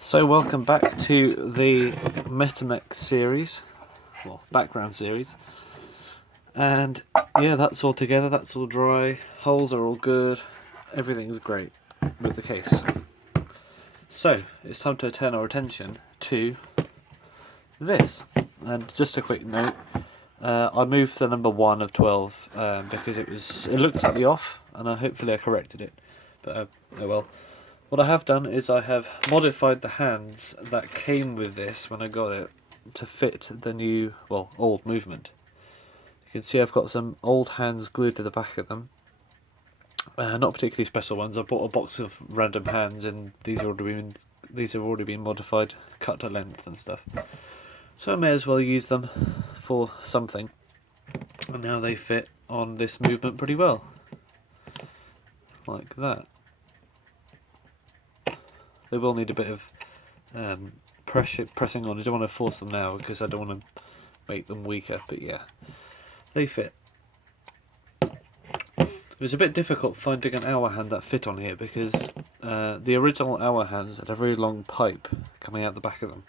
So welcome back to the Metamec series, well, background series, and yeah, that's all together, that's all dry, holes are all good, everything's great with the case. So, it's time to turn our attention to this, and just a quick note, I moved the number 1 of 12 because it looked slightly off, and hopefully I corrected it, but oh well. What I have done is I have modified the hands that came with this when I got it to fit the new, well, old movement. You can see I've got some old hands glued to the back of them. Not particularly special ones. I bought a box of random hands, and these have already been modified, cut to length and stuff. So I may as well use them for something. And now they fit on this movement pretty well, like that. They will need a bit of pressing on. I don't want to force them now because I don't want to make them weaker, but yeah, they fit. It was a bit difficult finding an hour hand that fit on here because the original hour hands had a very long pipe coming out the back of them.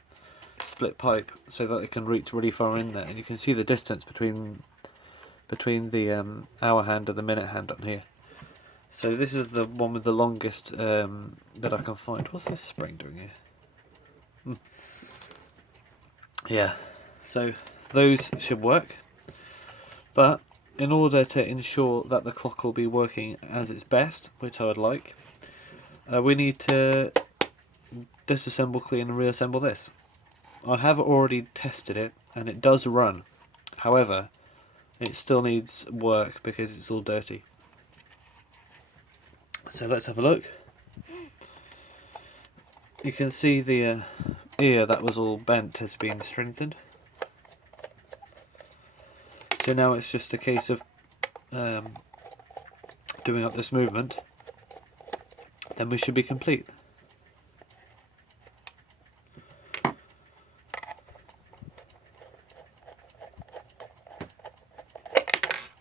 Split pipe so that it can reach really far in there, and you can see the distance between the hour hand and the minute hand on here. So this is the one with the longest that I can find. What's this spring doing here? Yeah, so those should work. But in order to ensure that the clock will be working as its best, which I would like, we need to disassemble, clean and reassemble this. I have already tested it and it does run. However, it still needs work because it's all dirty. So let's have a look. You can see the ear that was all bent has been strengthened. So now it's just a case of doing up this movement. Then we should be complete.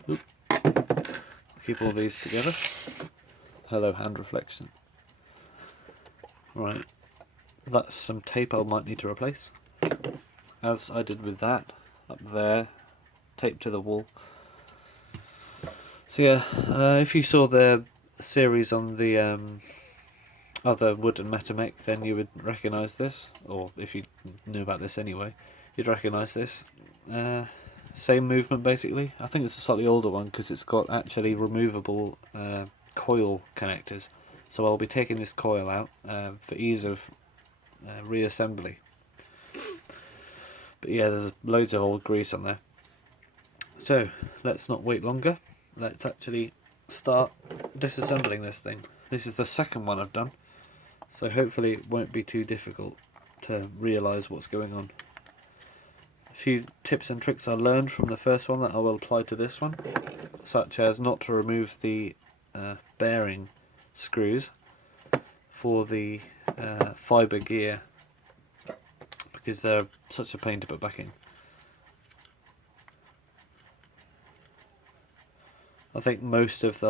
Oop. Keep all these together. Hello, hand reflection. Right, that's some tape I might need to replace, as I did with that up there, taped to the wall. So yeah, if you saw the series on the other wooden Metamec, then you would recognise this, or if you knew about this anyway, you'd recognise this. Same movement basically. I think it's a slightly older one because it's got actually removable coil connectors, so I'll be taking this coil out for ease of reassembly. But yeah, there's loads of old grease on there. So let's not wait longer. Let's actually start disassembling this thing. This is the second one I've done, so hopefully it won't be too difficult to realise what's going on. A few tips and tricks I learned from the first one that I will apply to this one, such as not to remove the bearing screws for the fibre gear because they're such a pain to put back in. I think most of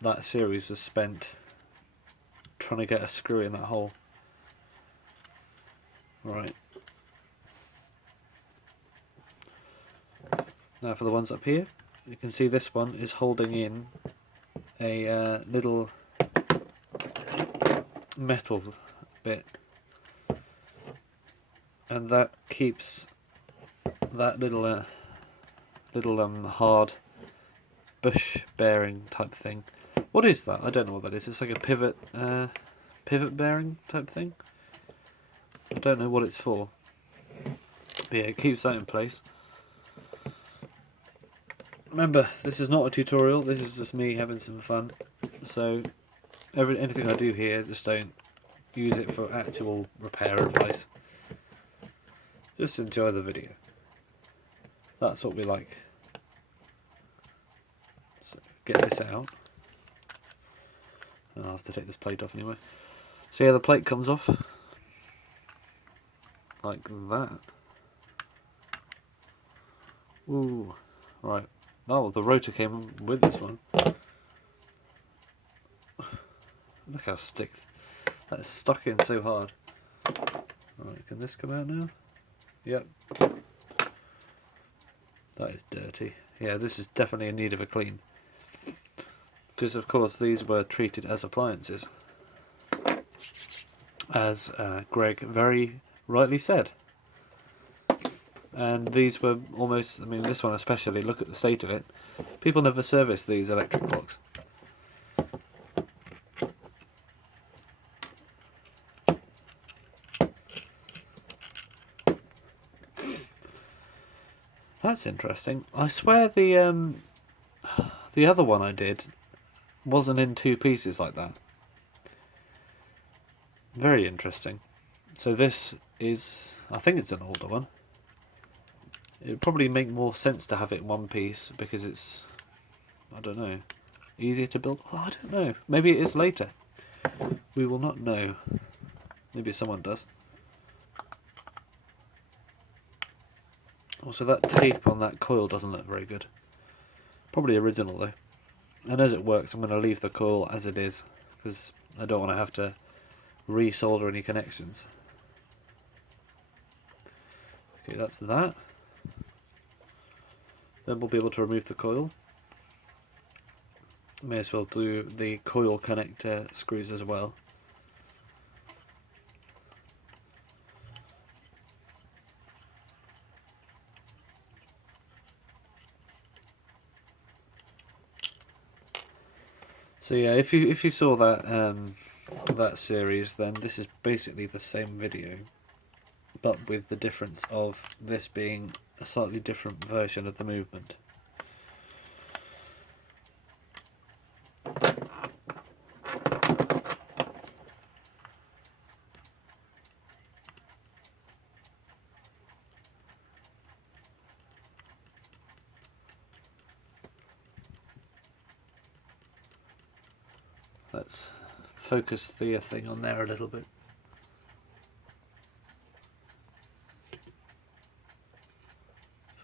that series was spent trying to get a screw in that hole. Right. Now for the ones up here, you can see this one is holding in a little metal bit, and that keeps that little hard bush bearing type thing. What is that? I don't know what that is. It's like a pivot bearing type thing. I don't know what it's for. But yeah, it keeps that in place. Remember, this is not a tutorial, this is just me having some fun, so anything I do here, just don't use it for actual repair advice. Just enjoy the video. That's what we like. So get this out. I'll have to take this plate off anyway. So yeah, the plate comes off like that. Ooh, right. Oh, the rotor came with this one. Look how that is stuck in so hard. Right, can this come out now? Yep. That is dirty. Yeah, this is definitely in need of a clean. Because of course these were treated as appliances. As Greg very rightly said. And these were almost, I mean this one especially, look at the state of it. People never service these electric clocks. That's interesting. I swear the other one I did wasn't in two pieces like that. Very interesting. So this is, I think it's an older one. It would probably make more sense to have it in one piece because it's, I don't know, easier to build. Oh, I don't know. Maybe it is later. We will not know. Maybe someone does. Also, that tape on that coil doesn't look very good. Probably original though. And as it works, I'm going to leave the coil as it is because I don't want to have to re-solder any connections. Okay, that's that. Then we'll be able to remove the coil. May as well do the coil connector screws as well. So yeah, if you saw that that series, then this is basically the same video, but with the difference of this being a slightly different version of the movement. Let's focus the thing on there a little bit. If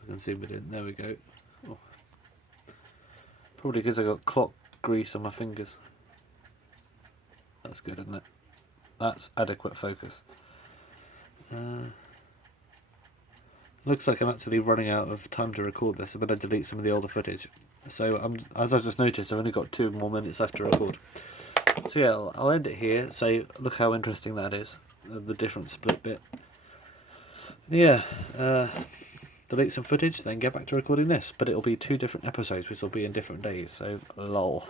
I can zoom it in, there we go. Oh. Probably because I got clock grease on my fingers. That's good, isn't it? That's adequate focus. Looks like I'm actually running out of time to record this. I'm going to delete some of the older footage. So as I just noticed, I've only got 2 more minutes left to record. So yeah, I'll end it here. So look how interesting that is, the different split bit. Yeah, delete some footage, then get back to recording this. But it'll be 2 different episodes, which will be in different days. So lol.